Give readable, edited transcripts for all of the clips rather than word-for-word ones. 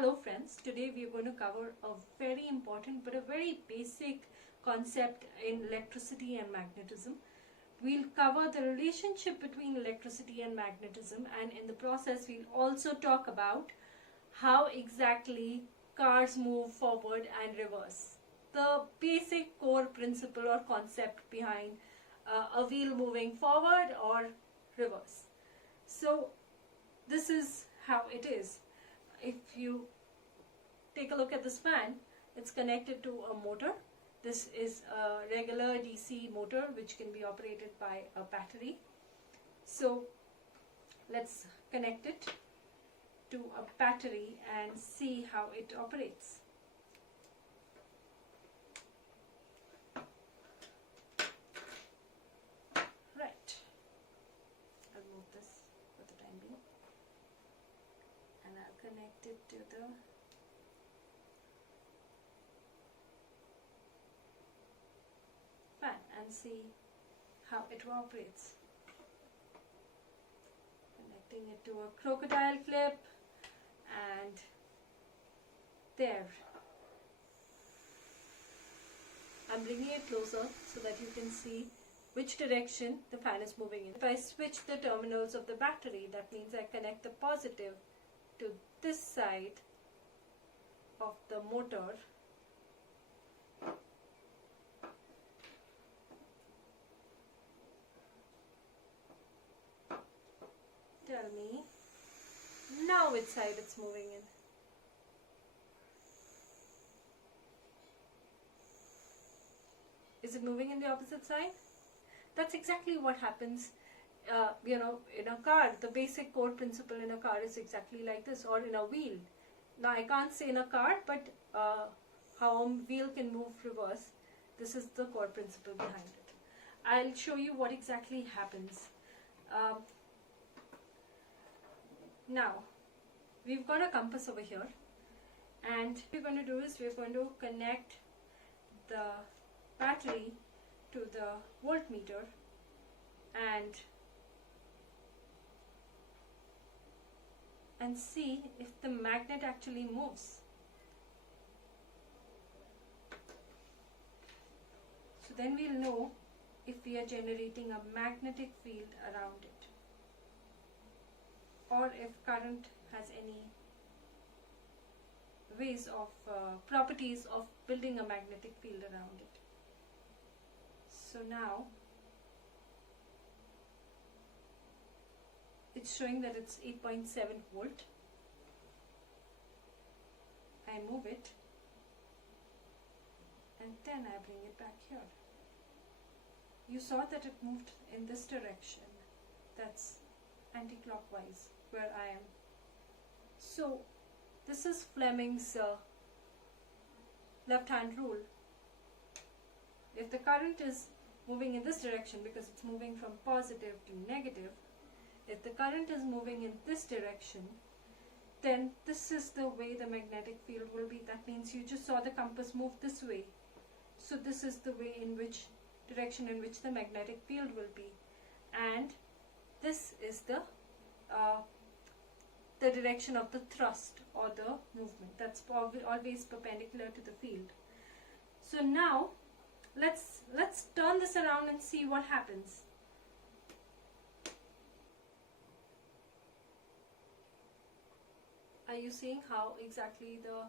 Hello friends, today we are going to cover a very important but a very basic concept in electricity and magnetism. We'll cover the relationship between electricity and magnetism, and in the process we'll also talk about how exactly cars move forward and reverse. The basic core principle or concept behind a wheel moving forward or reverse. So this is how it is. If you take a look at this fan, it's connected to a motor. This is a regular DC motor which can be operated by a battery. So let's connect it to a battery and see how it operates. Right, I'll move this for the time being and I'll connect it to the fan and see how it operates. Connecting it to a crocodile clip, and there. I'm bringing it closer so that you can see which direction the fan is moving in. If I switch the terminals of the battery, that means I connect the positive to this side of the motor. Tell me now which side it's moving in. Is it moving in the opposite side? That's exactly what happens in a car. The basic core principle in a car is exactly like this, or in a wheel. Now I can't say in a car, but how a wheel can move reverse, this is the core principle behind it. I'll show you what exactly happens. Now we've got a compass over here, and what we're going to do is we're going to connect the battery to the voltmeter and see if the magnet actually moves. So then we'll know if we are generating a magnetic field around it, or if current has any ways of properties of building a magnetic field around it. So now it's showing that it's 8.7 volt. I move it and then I bring it back here. You saw that it moved in this direction. That's anti-clockwise where I am. So this is Fleming's left-hand rule. If the current is moving in this direction, because it's moving from positive to negative, if the current is moving in this direction, then this is the way the magnetic field will be. That means you just saw the compass move this way. So this is the way in which direction in which the magnetic field will be, and this is the direction of the thrust or the movement. That's always perpendicular to the field. So now let's turn this around and see what happens. Are you seeing how exactly the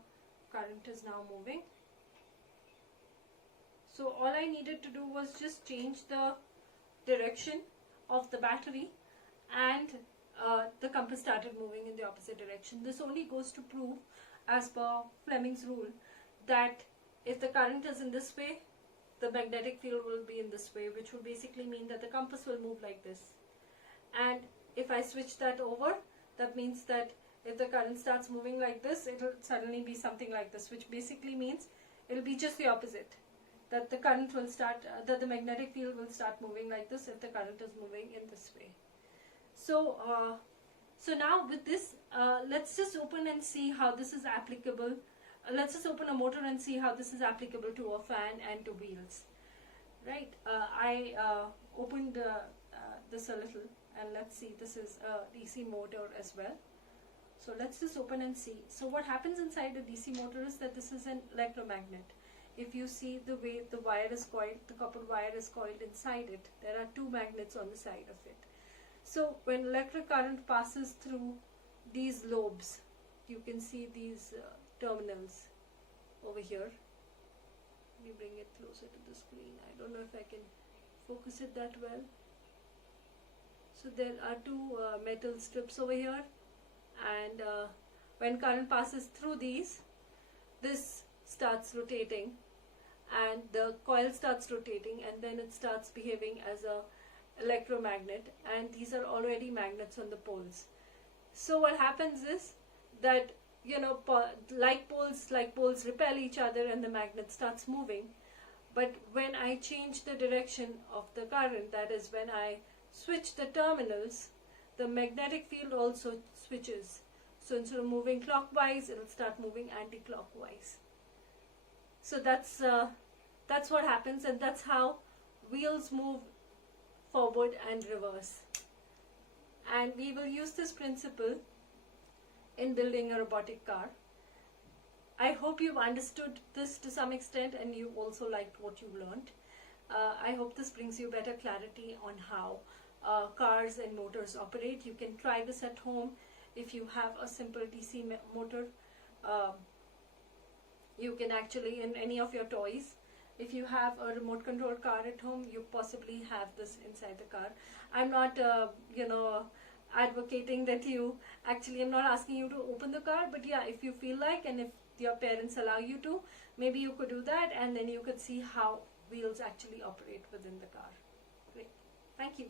current is now moving? So all I needed to do was just change the direction of the battery, and the compass started moving in the opposite direction. This only goes to prove, as per Fleming's rule, that if the current is in this way, the magnetic field will be in this way, which will basically mean that the compass will move like this. And if I switch that over, that means that if the current starts moving like this, it will suddenly be something like this, which basically means it will be just the opposite. That the current will start, that the magnetic field will start moving like this if the current is moving in this way. So, so now with this, let's just open and see how this is applicable. Let's just open a motor and see how this is applicable to a fan and to wheels. Right? I opened this a little, and let's see. This is a DC motor as well. So let's just open and see. So what happens inside a DC motor is that this is an electromagnet. If you see the way the wire is coiled, the copper wire is coiled inside it, there are two magnets on the side of it. So when electric current passes through these lobes, you can see these terminals over here. Let me bring it closer to the screen. I don't know if I can focus it that well. So there are two metal strips over here, and when current passes through these, this starts rotating and the coil starts rotating, and then it starts behaving as a electromagnet, and these are already magnets on the poles. So what happens is that, you know, like poles repel each other and the magnet starts moving. But when I change the direction of the current, that is when I switch the terminals, the magnetic field also switches. So instead of moving clockwise, it will start moving anti-clockwise. So that's what happens, and that's how wheels move forward and reverse. And we will use this principle in building a robotic car. I hope you've understood this to some extent and you also liked what you learned. I hope this brings you better clarity on how cars and motors operate. You can try this at home. If you have a simple DC motor, you can actually, in any of your toys, if you have a remote control car at home, you possibly have this inside the car. I'm not, advocating that you, actually I'm not asking you to open the car, but yeah, if you feel like, and if your parents allow you to, maybe you could do that, and then you could see how wheels actually operate within the car. Great. Thank you.